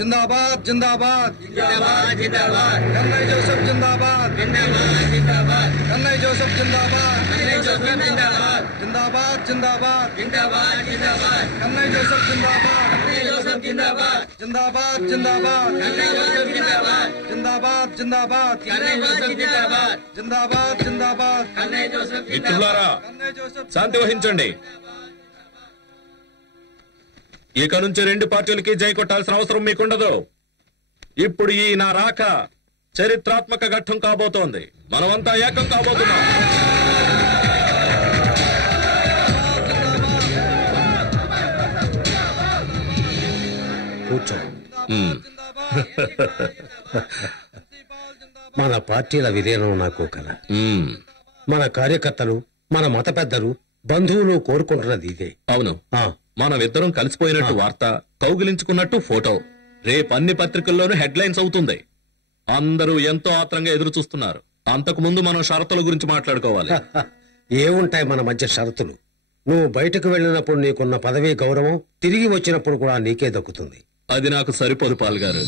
जिंदाबाद जिंदाबाद जिंदाबाद जिंदाबाद कन्हैया जोसेफ जिंदाबाद जिंदाबाद जिंदाबाद कन्हैया जोसेफ जिंदाबाद कन्हैया जोसेफ जिंदाबाद जिंदाबाद जिंदाबाद जिंदाबाद जिंदाबाद कन्हैया जोसेफ जिंदाबाद कन्हैया जोसेफ जिंदाबाद जिंदाबाद जिंदाबाद कन्हैया जोसेफ जिंदाबाद जिंदाबाद जिंदाबाद कन्हैया जोसेफ जिंदाबाद जिंदाबाद जिंदाबाद कन्हैया जोसेफ మిత్రులారా कन्हैया जोसेफ శాంతి వహించండి. ఇక నుంచి రెండు పార్టీలకి జై కొట్టాల్సిన అవసరం మీకుండదు. ఇప్పుడు ఈ నా రాక చరిత్రాత్మక ఘట్టం కాబోతోంది. మనమంతా ఏకం కాబోతున్నాం. కూర్చో. మన పార్టీల విలీనం నాకు కల. మన కార్యకర్తలు, మన మత పెద్దలు, బంధువులు కోరుకుంటున్నది ఇదే. అవును, మనమిద్దరం కలిసిపోయినట్టు వార్త, కౌగిలించుకున్నట్టు ఫోటో రేపు అన్ని పత్రికల్లోనూ హెడ్లైన్స్ అవుతుంది. అందరూ ఎంతో ఆత్రంగా ఎదురు చూస్తున్నారు. అంతకు ముందు మనం షరతుల గురించి మాట్లాడుకోవాలి. ఏముంటాయి మన మధ్య షరతులు? నువ్వు బయటకు వెళ్ళినప్పుడు నీకున్న పదవీ గౌరవం తిరిగి వచ్చినప్పుడు కూడా నీకే దక్కుతుంది. అది నాకు సరిపోదు పాల్ గారు.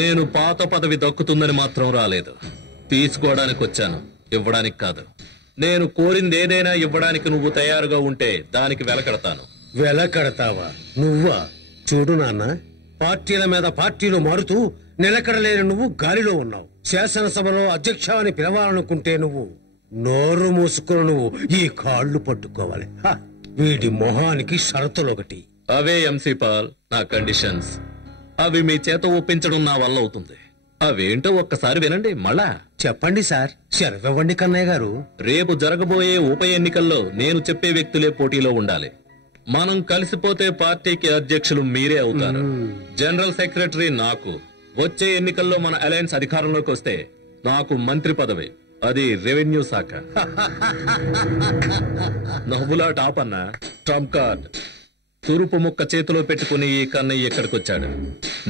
నేను పాత పదవి దక్కుతుందని మాత్రం రాలేదు. తీసుకోవడానికి వచ్చాను, ఇవ్వడానికి కాదు. నేను కోరింది ఏదైనా ఇవ్వడానికి నువ్వు తయారుగా ఉంటే దానికి వెలకడతాను. వెలకడతావా? నువ్వా? చూడు నాన్న, పార్టీల మీద పార్టీలు మారుతూ నిలకడలేని నువ్వు గాలిలో ఉన్నావు. శాసనసభలో అధ్యక్ష అని పిలవాలనుకుంటే నువ్వు నోరు మూసుకుని నువ్వు ఈ కాళ్లు పట్టుకోవాలి. వీడి మొహానికి షరతులు ఒకటి. అవే ఎంసీ పాల్ నా కండిషన్స్. అవి మీ చేత ఒప్పించడం నా వల్ల అవుతుంది. అవేంటో ఒక్కసారి వినండి. మళ్ళా చెప్పండి సార్. శరవివ్వండి కన్నయ్య గారు. రేపు జరగబోయే ఉప ఎన్నికల్లో నేను చెప్పే వ్యక్తులే పోటీలో ఉండాలి. మనం కలిసిపోతే పార్టీకి అధ్యక్షులు మీరే అవుతారు. జనరల్ సెక్రటరీ నాకు. వచ్చే ఎన్నికల్లో మన అలయన్స్ అధికారంలోకి వస్తే నాకు మంత్రి పదవి, అది రెవెన్యూ శాఖ. నవ్వులా టాప్ అన్న ట్రంప్ కార్డ్. తురుపు ముక్క చేతిలో పెట్టుకుని ఈ కన్నయ్య ఎక్కడికొచ్చాడు.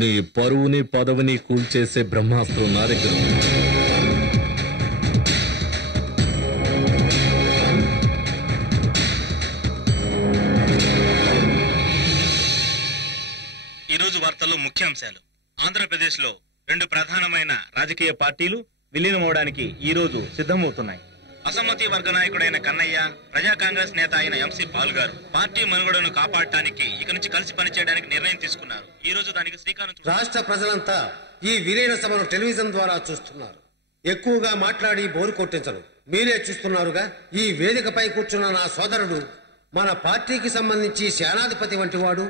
నీ పరువుని పదవిని కూల్చేసే బ్రహ్మాస్త్రం నా దగ్గర. ఈరోజు వార్తల్లో ముఖ్యాంశాలు. ఆంధ్రప్రదేశ్ లో 2 ప్రధానమైన రాజకీయ పార్టీలు విలీనమవడానికి ఈ రోజు సిద్ధమవుతున్నాయి. అసమ్మతి వర్గ నాయకుడైన కన్నయ్య, ప్రజా కాంగ్రెస్ నేత అయిన ఎంసీ పాల్ గారు పార్టీ మనుగడను కాపాడటానికి ఇక నుంచి కలిసి పనిచేయడానికి నిర్ణయం తీసుకున్నారు. ఈ రోజు దానికి శ్రీకారం. రాష్ట్ర ప్రజలంతా ఈ విలీన సభను టెలివిజన్ ద్వారా చూస్తున్నారు. ఎక్కువగా మాట్లాడి బోరు కొట్టించరు. మీరే చూస్తున్నారుగా. ఈ వేదికపై కూర్చున్న నా సోదరుడు, మన పార్టీకి సంబంధించి సేనాధిపతి వంటి వాడు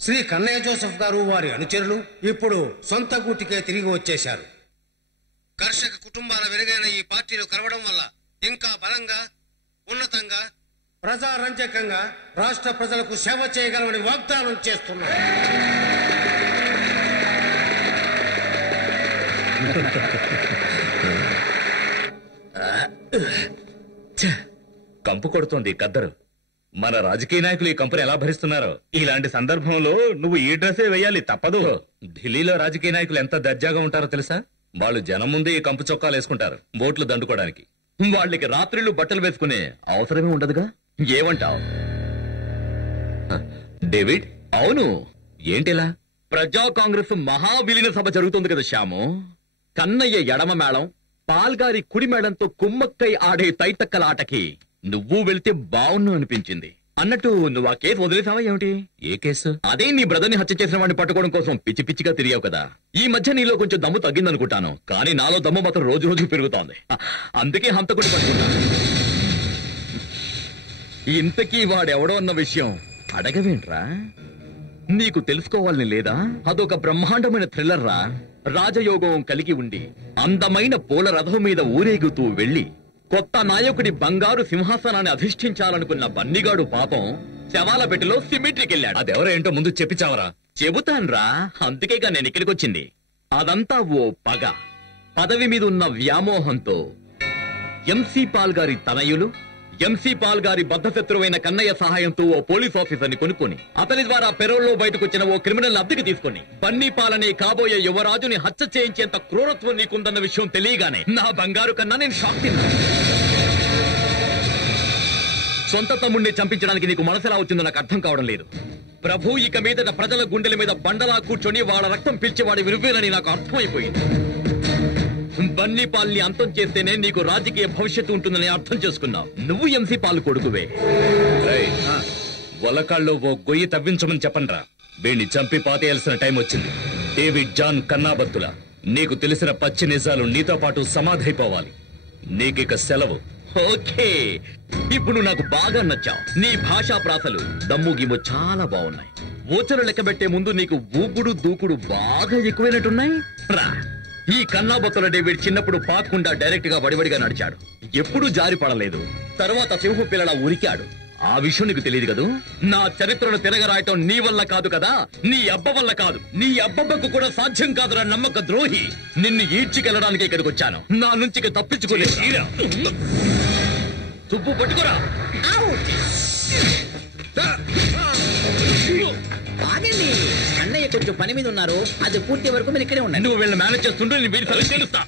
శ్రీ కన్నయ్య జోసెఫ్ గారు, వారి అనుచరులు ఇప్పుడు సొంత గూటికే తిరిగి వచ్చేశారు. కర్షక కుటుంబాల వెలుగైన ఈ పార్టీలు కలవడం వల్ల ఇంకా బలంగా, ఉన్నతంగా, ప్రజారంజకంగా రాష్ట్ర ప్రజలకు సేవ చేయగలమని వాగ్దానం చేస్తున్నారు. కంపు కొడుతోంది కద్దరు. మన రాజకీయ నాయకులు ఈ కంపెనీ ఎలా భరిస్తున్నారో. ఇలాంటి సందర్భంలో నువ్వు ఈ డ్రెస్సే వేయాలి, తప్పదు. ఢిల్లీలో రాజకీయ నాయకులు ఎంత దర్జాగా ఉంటారో తెలుసా? వాళ్ళు జనం ముందే ఈ కంపు చొక్కాలు వేసుకుంటారు ఓట్లు దండుకోవడానికి. వాళ్ళకి రాత్రిళ్ళు బట్టలు వేసుకునే అవసరమే ఉండదుగా. ఏమంటావు డేవిడ్? అవును, ఏంటిలా? ప్రజా కాంగ్రెస్ మహావిలీన సభ జరుగుతుంది కదా శ్యాము. కన్నయ్య ఎడమ మేళం, పాల్గారి కుడి మేళంతో కుమ్మక్కై ఆడే తైతక్కల ఆటకి నువ్వు వెళ్తే బావున్ను అనిపించింది. అన్నట్టు నువ్వు ఆ కేసు వదిలేసావా ఏమిటి? ఏ కేసు? అదే నీ బ్రదర్ ని హత్య చేసిన వాడిని పట్టుకోవడం కోసం పిచ్చి పిచ్చిగా తిరిగావు కదా. ఈ మధ్య నీలో కొంచెం దమ్ము తగ్గిందనుకుంటాను, కానీ నాలో దమ్ము మాత్రం రోజు రోజు పెరుగుతోంది. అందుకే హంతకుడి పట్టుకున్నాను. ఇంతకీ వాడెవడో అన్న విషయం అడగవేంట్రా? నీకు తెలుసుకోవాలని లేదా? అదొక బ్రహ్మాండమైన థ్రిల్లర్ రా. రాజయోగం కలిగి ఉండి అందమైన పూల రథం మీద ఊరేగుతూ వెళ్లి కొత్త నాయకుడి బంగారు సింహాసనాన్ని అధిష్ఠించాలనుకున్న బన్నిగాడు పాపం శవాల పెట్టిలో సిమెట్రీకి వెళ్ళాడు. అదెవరేంటో ముందు చెప్పిచావరా? చెబుతాన్రా, అందుకేగా నేను ఇక్కడికి వచ్చింది. అదంతా ఓ పగ. పదవి మీద ఉన్న వ్యామోహంతో ఎంసీ పాల్ గారి తనయులు, ఎంసీ పాల్ గారి బద్ధశత్రువైన కన్నయ్య సహాయంతో ఓ పోలీస్ ఆఫీసర్ ని కొనుక్కొని అతని ద్వారా పెరోల్లో బయటకొచ్చిన ఓ క్రిమినల్ అద్దెకి తీసుకుని బన్నీ పాలనే కాబోయే యువరాజుని హత్య చేయించేంత క్రూరత్వం నీకుందన్న విషయం తెలియగానే నా బంగారు కన్నా నేను షాక్ తిన్నా. సొంత తమ్ముడిని చంపించడానికి నీకు మనసులా వచ్చిందో నాకు అర్థం కావడం లేదు. ప్రభు ఇక మీదట ప్రజల గుండెల మీద బండలా కూర్చొని వాళ్ళ రక్తం పిలిచేవాడి విరువేనని నాకు అర్థమైపోయింది. బన్నీపాల్ని అంతం చేస్తేనే నీకు రాజకీయ భవిష్యత్తు ఉంటుందని అర్థం చేసుకున్నావు. నువ్వు ఎంసీ పాల్ కొడుకువే. వలకాల్లో ఓ గొయ్యి తవ్వించమని చెప్పండ్రా. వీణ్ణి చంపి పాతేయాల్సిన టైం వచ్చింది. డేవిడ్ జాన్ కన్నాబత్తుల, నీకు తెలిసిన పచ్చి నిజాలు నీతో పాటు సమాధైపోవాలి. నీకిక సెలవు. ఓకే, ఇప్పుడు నాకు బాగా నచ్చావు. నీ భాషా ప్రాసలు దమ్ము గిమ్ము చాలా బాగున్నాయి. ఓచలు లెక్కబెట్టే ముందు నీకు ఊపుడు దూకుడు బాగా ఎక్కువైనట్టున్నాయి. రా, ఈ కన్నాబొత్తల డేవిడ్ చిన్నప్పుడు పాకుండా డైరెక్ట్ గా వడివడిగా నడిచాడు. ఎప్పుడూ జారి పడలేదు. తర్వాత సింహ పిల్లల ఉరికాడు. ఆ విషయం నీకు తెలియదు కదూ. నా చరిత్రను తిరగరాయటం నీ వల్ల కాదు కదా, నీ అబ్బ వల్ల కాదు. నీ అబ్బబ్బకు కూడా సాధ్యం కాదురా నమ్మక ద్రోహి. నిన్ను ఈడ్చికెళ్ళడానికి ఇక్కడికి వచ్చాను. నా నుంచి తప్పించుకోలేదు. తుప్పు పట్టుకోరా. బాగండి అన్నయ్య కొంచెం పని మీద ఉన్నారు. అది పూర్తి వరకు మీరు ఇక్కడే ఉండండి. నువ్వు వీళ్ళని మేనేజ్ చేస్తుంటే నేను వీడి సంగతి తెలుస్తా.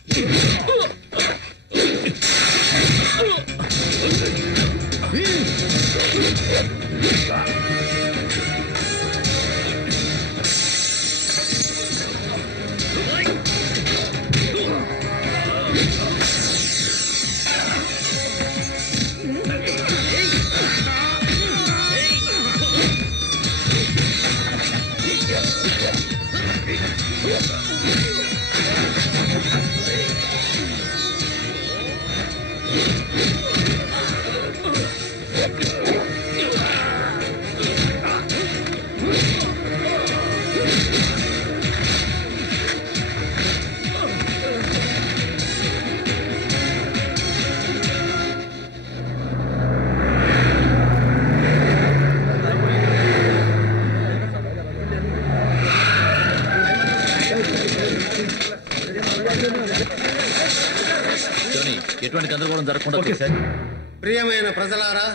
ఎటువంటి గందరగోళం జరగకుండా. ప్రియమైన ప్రజలారా,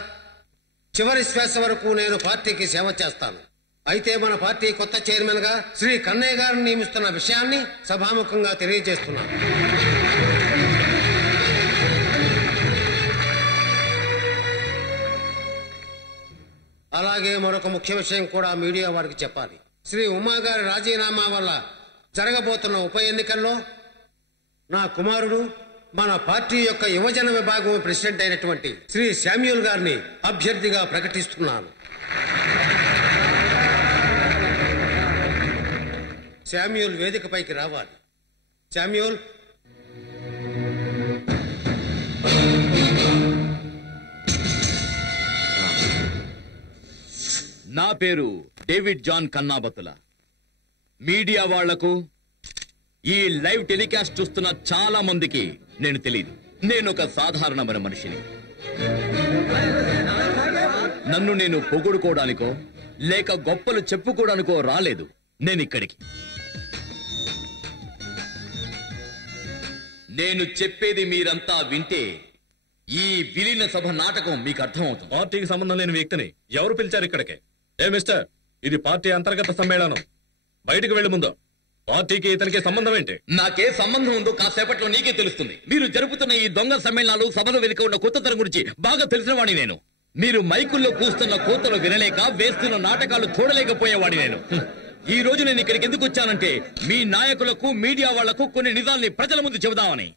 చివరి శ్వాస వరకు నేను పార్టీకి సేవ చేస్తాను. అయితే మన పార్టీ కొత్త చైర్మన్ గా శ్రీ కన్నయ్య గారిని నియమిస్తున్న విషయాన్ని సభాముఖంగా తెలియజేస్తున్నాను. అలాగే మరొక ముఖ్య విషయం కూడా మీడియా వారికి చెప్పాలి. శ్రీ ఉమా గారి రాజీనామా వల్ల జరగబోతున్న ఉప ఎన్నికల్లో నా కుమారుడు, మన పార్టీ యొక్క యువజన విభాగం ప్రెసిడెంట్ అయినటువంటి శ్రీ శామ్యూల్ గారిని అభ్యర్థిగా ప్రకటిస్తున్నాను. శామ్యూల్ వేదికపైకి రావాలి. శామ్యూల్. నా పేరు డేవిడ్ జాన్ కన్నాబత్తుల. మీడియా వాళ్లకు, ఈ లైవ్ టెలికాస్ట్ చూస్తున్న చాలా మందికి నేను తెలియదు. నేను ఒక సాధారణమైన మనిషిని. నన్ను నేను పొగుడుకోవడానికో లేక గొప్పలు చెప్పుకోవడానికో రాలేదు నేను ఇక్కడికి. నేను చెప్పేది మీరంతా వింటే ఈ విలీన సభ నాటకం మీకు అర్థమవుతుంది. పార్టీకి సంబంధం లేని వ్యక్తిని ఎవరు పిలిచారు ఇక్కడికి? ఏ మిస్టర్, ఇది పార్టీ అంతర్గత సమ్మేళనం. బయటకు వెళ్లి ముందు పార్టీకి ఇతనికి సంబంధం ఏంటి? నాకే సంబంధం ఉందో కాసేపట్లో నీకే తెలుస్తుంది. మీరు జరుపుతున్న ఈ దొంగ సమ్మేళనాలు, సభలో వెనుక ఉన్న కొత్త తరం గురించి బాగా తెలిసిన వాడిని నేను. మీరు మైకుల్లో కూస్తున్న కోతలు వినలేక, వేస్తున్న నాటకాలు చూడలేకపోయేవాడి నేను. ఈ రోజు నేను ఇక్కడికి ఎందుకు వచ్చానంటే మీ నాయకులకు, మీడియా వాళ్లకు కొన్ని నిజాల్ని ప్రజల ముందు చెబుదామని.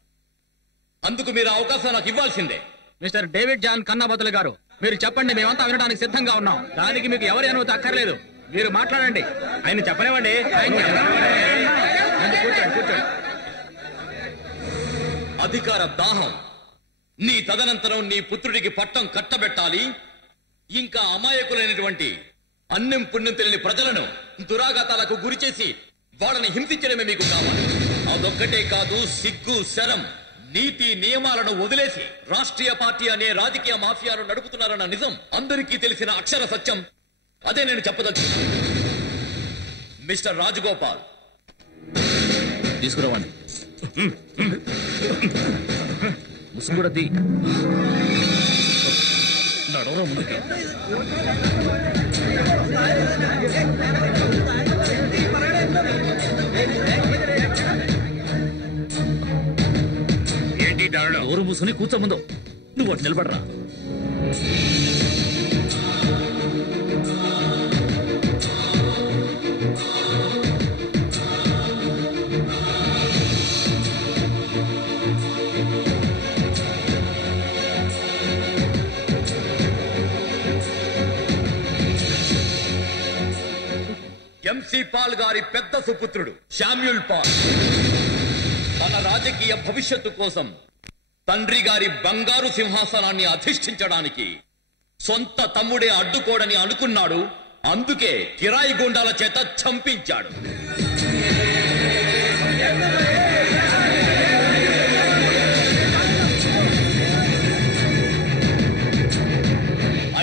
అందుకు మీరు అవకాశం నాకు ఇవ్వాల్సిందే. మిస్టర్ డేవిడ్ జాన్ కన్నాబత్తుల గారు, మీరు చెప్పండి, మేమంతా వినడానికి సిద్ధంగా ఉన్నాం. దానికి మీకు ఎవరి అనుమతి అక్కర్లేదు. మీరు మాట్లాడండి. ఆయన చెప్పలేవండి. కూర్చోండి. అధికార దాహం. నీ తదనంతరం నీ పుత్రుడికి పట్టం కట్టబెట్టాలి. ఇంకా అమాయకులైనటువంటి అన్నం పుణ్యం తెలియని ప్రజలను దురాఘాతాలకు గురి చేసి వాళ్ళని హింసించడమే మీకు కావాలి. అదొక్కటే కాదు, సిగ్గు, శరం, నీతి నియమాలను వదిలేసి రాష్ట్రీయ పార్టీ అనే రాజకీయ మాఫియాను నడుపుతున్నారన్న నిజం అందరికీ తెలిసిన అక్షర సత్యం. అదే నేను చెప్పదలుచుకున్నాను. మిస్టర్ రాజగోపాల్, తీసుకురావండి. ముసుగు కూడా తీ. నడవరా ముందుకి. ఏంటి నోరు మూసుకుని కూర్చో. ముందు నువ్వు అటు నిలబడరా. ఎంసీ పాల్ గారి పెద్ద సుపుత్రుడు శామ్యూల్ పాల్ తన రాజకీయ భవిష్యత్తు కోసం తండ్రి గారి బంగారు సింహాసనాన్ని అధిష్ఠించడానికి సొంత తమ్ముడే అడ్డుకోడని అనుకున్నాడు. అందుకే కిరాయి గుండాల చేత చంపించాడు.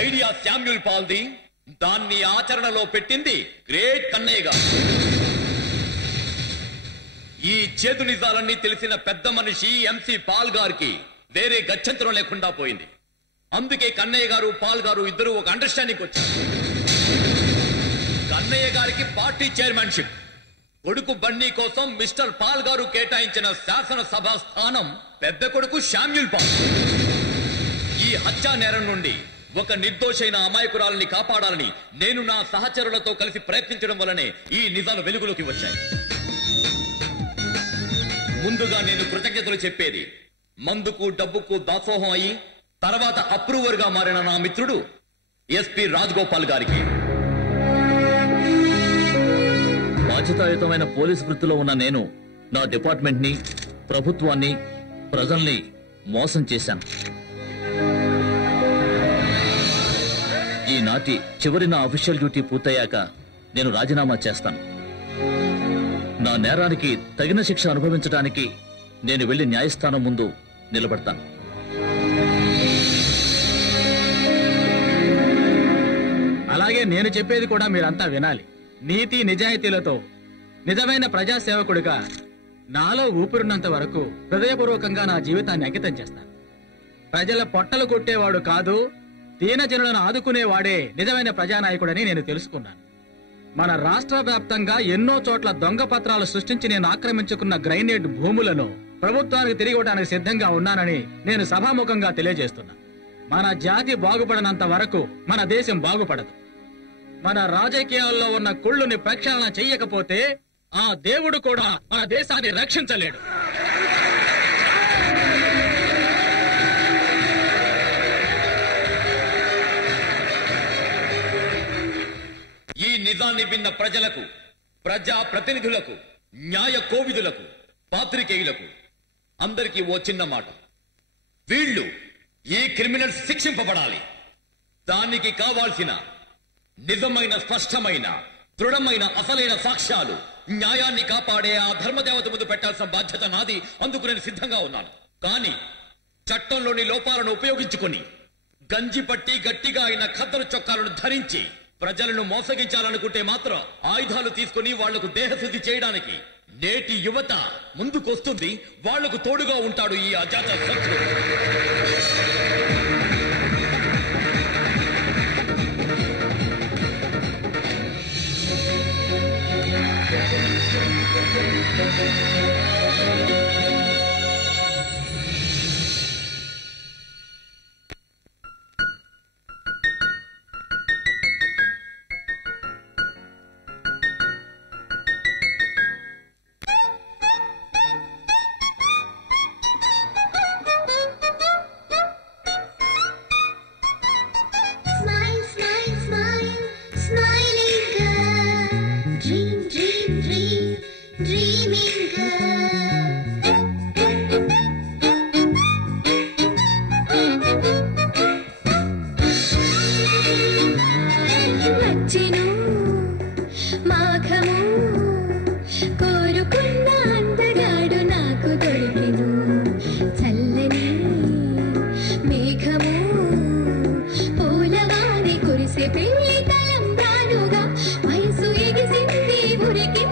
Idea Samuel పాల్ది. దాన్ని ఆచరణలో పెట్టింది గ్రేట్ కన్నయ్య గారు. ఈ చేదు నిజాలన్నీ తెలిసిన పెద్ద మనిషి ఎంసీ పాల్ గారికి వేరే గత్యంతరం లేకుండా పోయింది. అందుకే కన్నయ్య గారు పాల్ గారు ఇద్దరు ఒక అండర్స్టాండింగ్ వచ్చారు. కన్నయ్య గారికి పార్టీ చైర్మన్షిప్, కొడుకు బన్నీ కోసం మిస్టర్ పాల్ గారు కేటాయించిన శాసనసభ స్థానం పెద్ద కొడుకు శామ్యూల్ పాల్. ఈ హత్యా నేరం నుండి ఒక నిర్దోషైన అమాయకురాలని కాపాడాలని నేను నా సహచరులతో కలిసి ప్రయత్నించడం వల్లనే ఈ నిజాలు వెలుగులోకి వచ్చాయి. ముందుగా నేను కృతజ్ఞతలు చెప్పేది మందుకు డబ్బుకు దాసోహం అయి తర్వాత అప్రూవర్ గా మారిన నా మిత్రుడు ఎస్పీ రాజగోపాల్ గారికి. బాధ్యతాయుతమైన పోలీసు వృత్తిలో ఉన్న నేను నా డిపార్ట్మెంట్ ని, ప్రభుత్వాన్ని, ప్రజల్ని మోసం చేశాను. ఈనాటి చివరి నా అఫీషియల్ డ్యూటీ పూర్తయ్యాక నేను రాజీనామా చేస్తాను. నా నేరానికి తగిన శిక్ష అనుభవించడానికి నేను వెళ్లి న్యాయస్థానం ముందు నిలబడతాను. అలాగే నేను చెప్పేది కూడా మీరంతా వినాలి. నీతి నిజాయితీలతో నిజమైన ప్రజాసేవకుడిగా నాలో ఊపిరున్నంత వరకు హృదయపూర్వకంగా నా జీవితాన్ని అంకితం చేస్తాను. ప్రజల పొట్టలు కొట్టేవాడు కాదు, దీనజనులను ఆదుకునేవాడే నిజమైన ప్రజానాయకుడని నేను తెలుసుకున్నాను. మన రాష్ట్ర వ్యాప్తంగా ఎన్నో చోట్ల దొంగ పత్రాలు సృష్టించి నేను ఆక్రమించుకున్న గ్రైనేడ్ భూములను ప్రభుత్వానికి తిరిగి ఇవ్వడానికి సిద్ధంగా ఉన్నానని నేను సభాముఖంగా తెలియజేస్తున్నా. మన జాతి బాగుపడనంత వరకు మన దేశం బాగుపడదు. మన రాజకీయాల్లో ఉన్న కుళ్ళుని ప్రక్షాళన చెయ్యకపోతే ఆ దేవుడు కూడా మన దేశాన్ని రక్షించలేడు. ఈ నిజాన్ని విన్న ప్రజలకు, ప్రజా ప్రతినిధులకు, న్యాయ కోవిదులకు, పాత్రికేయులకు అందరికీ ఓ చిన్న మాట. వీళ్ళు ఈ క్రిమినల్స్ శిక్షింపబడాలి. దానికి కావాల్సిన నిజమైన, స్పష్టమైన, దృఢమైన, అసలైన సాక్ష్యాలు, న్యాయాన్ని కాపాడే ఆ ధర్మదేవత ముందు పెట్టాల్సిన బాధ్యత నాది. అందుకు నేను సిద్ధంగా ఉన్నాను. కానీ చట్టంలోని లోపాలను ఉపయోగించుకుని గంజి పట్టి గట్టిగా అయిన ఖద్దరు చొక్కాలను ధరించి ప్రజలను మోసగించాలనుకుంటే మాత్రం ఆయుధాలు తీసుకుని వాళ్లకు దేహశుద్ధి చేయడానికి నేటి యువత ముందుకొస్తుంది. వాళ్లకు తోడుగా ఉంటాడు ఈ అజాత శత్రువు. పెళ్లి తలంబ్రాలుగా వయసు ఎగిసింది ఉరికి